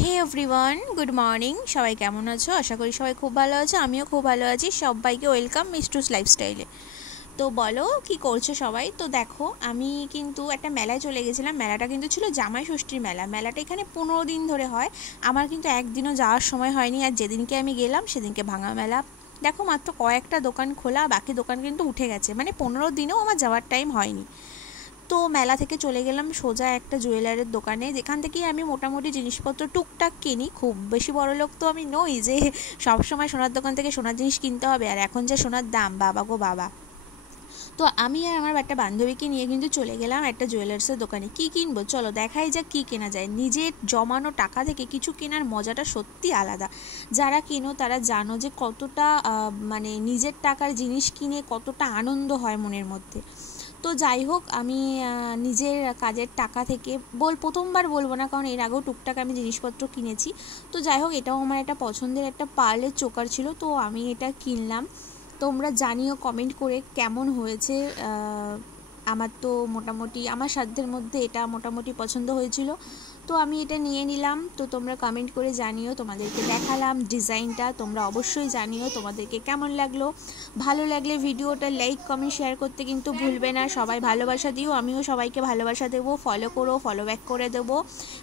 হে everyone, good morning. সবাই কেমন আছো? আশা করি সবাই খুব ভালো আছো। আমিও খুব ভালো আছি। সবাইকে ওয়েলকাম মিষ্টুস লাইফস্টাইলে। তো বলো কি করছো সবাই? তো দেখো, আমি কিন্তু একটা মেলায় চলে গেছিলাম। মেলাটা কিন্তু ছিল জামাই ষষ্ঠীর মেলা। মেলাটা এখানে 15 দিন ধরে হয়। আমার কিন্তু একদিনও যাওয়ার সময় হয়নি, আর যেদিনকে আমি গেলাম সেদিনকে ভাঙা মেলা। দেখো, মাত্র কয়েকটা দোকান খোলা, বাকি দোকান কিন্তু উঠে গেছে। মানে 15 দিনেও আমার যাওয়ার টাইম হয়নি। তো মেলা থেকে চলে গেলাম সোজা একটা জুয়েলারির দোকানে, যেখান থেকে আমি মোটামুটি জিনিসপত্র টুকটাক কিনি। খুব বেশি বড়লোক তো আমি নই যে সবসময় সোনার দোকান থেকে সোনার জিনিস কিনতে হবে, আর এখন যে সোনার দাম, বাবা গো বাবা। তো আমি আর আমার একটা বান্ধবীকে নিয়ে কিন্তু চলে গেলাম একটা জুয়েলার্সের দোকানে। কি কিনবো চলো দেখাই যাক কি কেনা যায়। নিজের জমানো টাকা থেকে কিছু কেনার মজাটা সত্যি আলাদা। যারা কেনো তারা জানো যে কতটা মানে নিজের টাকার জিনিস কিনে কতটা আনন্দ হয় মনের মধ্যে। তো যাই হোক, আমি নিজের কাজের টাকা থেকে প্রথমবার বলবো না, কারণ এর আগেও টুকটাক আমি জিনিসপত্র কিনেছি। তো যাই হোক, এটাও আমার একটা পছন্দের একটা পার্লের চোকার ছিল, তো আমি এটা কিনলাম। তোমরা জানিও কমেন্ট করে কেমন হয়েছে। আমার তো মোটামুটি আমার সাধ্যের মধ্যে এটা মোটামুটি পছন্দ হয়েছিল, তো আমি এটা নিয়ে নিলাম। তো তোমরা কমেন্ট করে জানিও, তোমাদেরকে দেখালাম ডিজাইনটা, তোমরা অবশ্যই জানিও তোমাদেরকে কেমন লাগলো। ভালো লাগলে ভিডিওটা লাইক কমেন্ট শেয়ার করতে কিন্তু ভুলবে না। সবাই ভালোবাসা দিও, আমিও সবাইকে ভালোবাসা দেবো। ফলো করো, ফলো ব্যাক করে দেবো,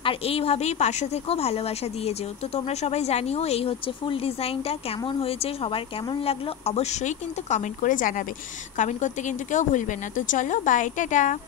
আর এইভাবেই পাশে থেকেও ভালোবাসা দিয়ে যেও। তো তোমরা সবাই জানিও এই হচ্ছে ফুল ডিজাইনটা, কেমন হয়েছে, সবার কেমন লাগলো অবশ্যই কিন্তু কমেন্ট করে জানাবে। কমেন্ট করতে কিন্তু কেউ ভুলবে না। তো চলো, বাই, টাটা।